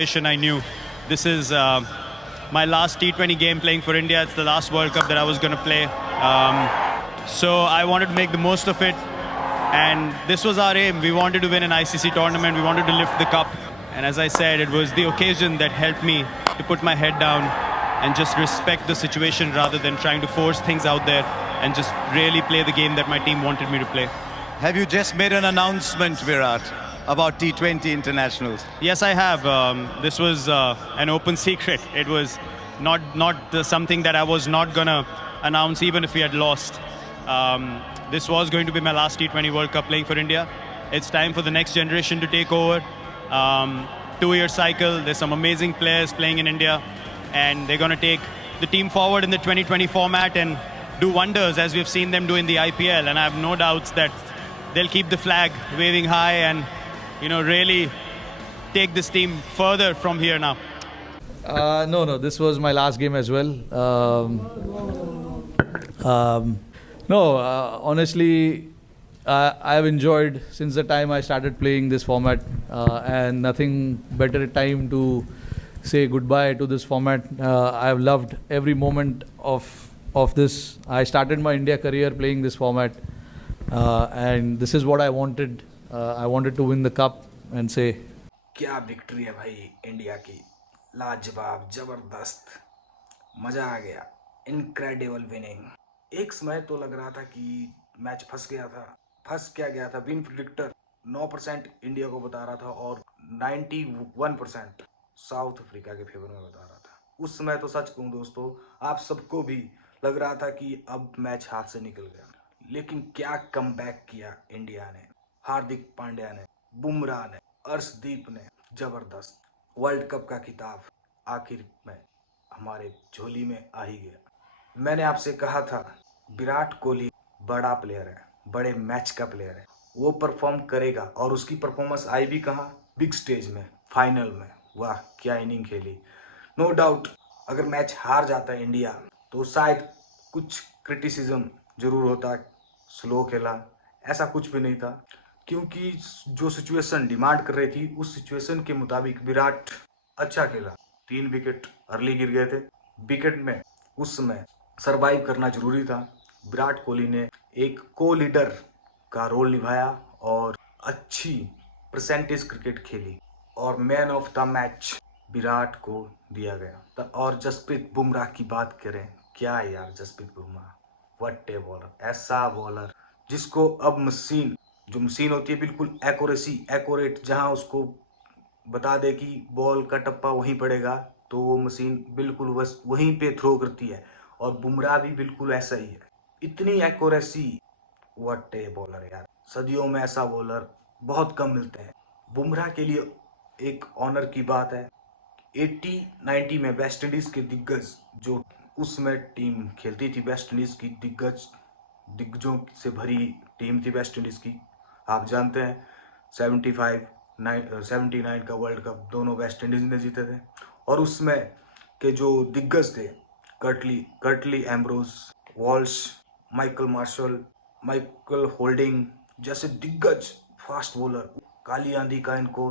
I knew this is my last T20 game playing for India. It's the last World Cup that I was going to play. So I wanted to make the most of it. And this was our aim. We wanted to win an ICC tournament. We wanted to lift the cup. And as I said, it was the occasion that helped me to put my head down and just respect the situation rather than trying to force things out there and just really play the game that my team wanted me to play. Have you just made an announcement, Virat, about T20 internationals? Yes, I have. This was an open secret. It was not something that I was not going to announce even if we had lost. This was going to be my last T20 World Cup playing for India. It's time for the next generation to take over. 2-year cycle. There's some amazing players playing in India, and they're going to take the team forward in the 2020 format and do wonders as we've seen them do in the IPL. And I have no doubts that they'll keep the flag waving high and really take this team further from here now. No, this was my last game as well. Honestly, I've enjoyed since the time I started playing this format, and nothing better time to say goodbye to this format. I've loved every moment of this. I started my India career playing this format, and this is what I wanted. I wanted to win the cup and say, क्या victory है भाई India की, लाजवाब, जबरदस्त, मजा आ गया, incredible winning. एक समय तो लग रहा था कि मैच फंस क्या गया था। विन प्रिडिक्टर 9% इंडिया को बता रहा था और 91% साउथ अफ्रीका के फेवर में बता रहा था। उस समय तो सच कहूँ दोस्तों, आप सबको भी लग रहा था कि अब मैच हाथ से निकल गया, लेकिन क्या कमबैक किया इंडिया ने। हार्दिक पांड्या ने, बुमराह ने, अर्शदीप ने, जबरदस्त। वर्ल्ड कप का खिताब आखिर में हमारे झोली में आ ही गया। मैंने आपसे कहा था विराट कोहली बड़ा प्लेयर है, बड़े मैच का प्लेयर है, वो परफॉर्म करेगा, और उसकी परफॉर्मेंस आई भी कहाँ, बिग स्टेज में, फाइनल में। वाह क्या इनिंग खेली। नो डाउट अगर मैच हार जाता है इंडिया तो शायद कुछ क्रिटिसिज्म जरूर होता, स्लो खेला, ऐसा कुछ भी नहीं था, क्योंकि जो सिचुएशन डिमांड कर रही थी उस सिचुएशन के मुताबिक विराट अच्छा खेला। 3 विकेट अर्ली गिर गए थे, विकेट में उस समय सरवाइव करना जरूरी था। विराट कोहली ने एक को लीडर का रोल निभाया और अच्छी परसेंटेज क्रिकेट खेली और man of the match Virat को दिया गया। और जसप्रीत बुमराह की बात करें, क्या यार Jasprit Bumrah, what a bowler, ऐसा बॉलर जिसको अब जो मशीन होती है बिल्कुल एक्यूरेट, जहां उसको बता दे कि बॉल का टप्पा वहीं पड़ेगा तो वो मशीन बिल्कुल बस वहीं पे थ्रो करती है। और बुमराह भी बिल्कुल ऐसा ही है, इतनी एक्यूरेसी, व्हाट ए बॉलर यार। सदियों में ऐसा बॉलर बहुत कम मिलते हैं। बुमराह के लिए एक ऑनर की बात है। 80-90 में वेस्ट इंडीज के दिग्गज, जो उसमें टीम खेलती थी वेस्ट इंडीज की, दिग्गजों से भरी टीम थी वेस्ट इंडीज की। आप जानते हैं 79 का वर्ल्ड कप दोनों वेस्ट इंडीज ने जीते थे, और उसमें के जो दिग्गज थे, Curtly Ambrose, Walsh, Michael Marshall, Michael Holding जैसे दिग्गज फास्ट बॉलर, काली आंधी का इनको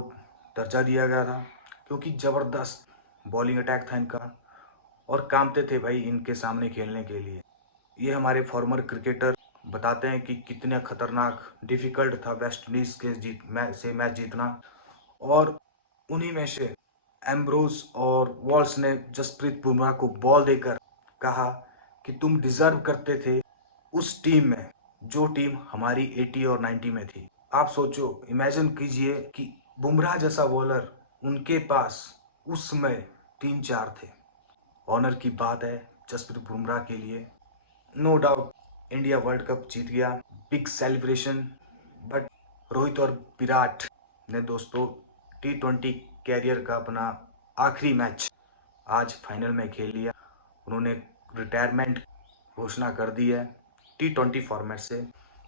दर्जा दिया गया था, क्योंकि जबरदस्त बॉलिंग अटैक था इनका और कामते थे भाई इनके सामने खेलने के लिए। ये हमारे फॉर्मर क्रिकेटर बताते हैं कि कितना खतरनाक डिफिकल्ट था वेस्ट इंडीज के मैच जीतना। और उन्हीं में से एम्ब्रोज और वॉल्स ने जसप्रीत बुमराह को बॉल देकर कहा कि तुम डिजर्व करते थे उस टीम में जो टीम हमारी 80 और 90 में थी। आप सोचो, इमेजिन कीजिए कि बुमराह जैसा बॉलर उनके पास उस समय 3-4 थे। ऑनर की बात है जसप्रीत बुमराह के लिए। No doubt India world cup जीत गया, बिग सेलिब्रेशन। बट रोहित और विराट ने दोस्तों T20 कैरियर का अपना आखिरी मैच आज फाइनल में खेल लिया। उन्होंने रिटायरमेंट घोषणा कर दी है T20 फॉर्मेट से।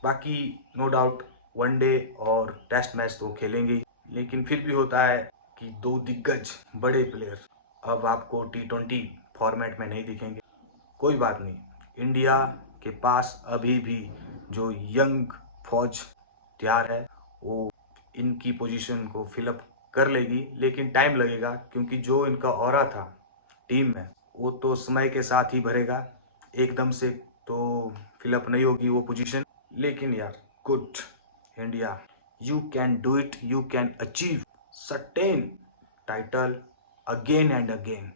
बाकी नो डाउट वनडे और टेस्ट मैच तो खेलेंगे, लेकिन फिर भी होता है कि 2 दिग्गज बड़े प्लेयर अब आपको T20 फॉर्मेट में नहीं दिखेंगे। कोई बात नहीं, इंडिया के पास अभी भी जो यंग फौज तैयार है वो इनकी पोजीशन को फिलअप कर लेगी, लेकिन टाइम लगेगा क्योंकि जो इनका ऑरा था टीम में वो तो समय के साथ ही भरेगा, एकदम से तो फिलअप नहीं होगी वो पोजीशन। लेकिन यार good India, you can do it, you can achieve certain title again and again.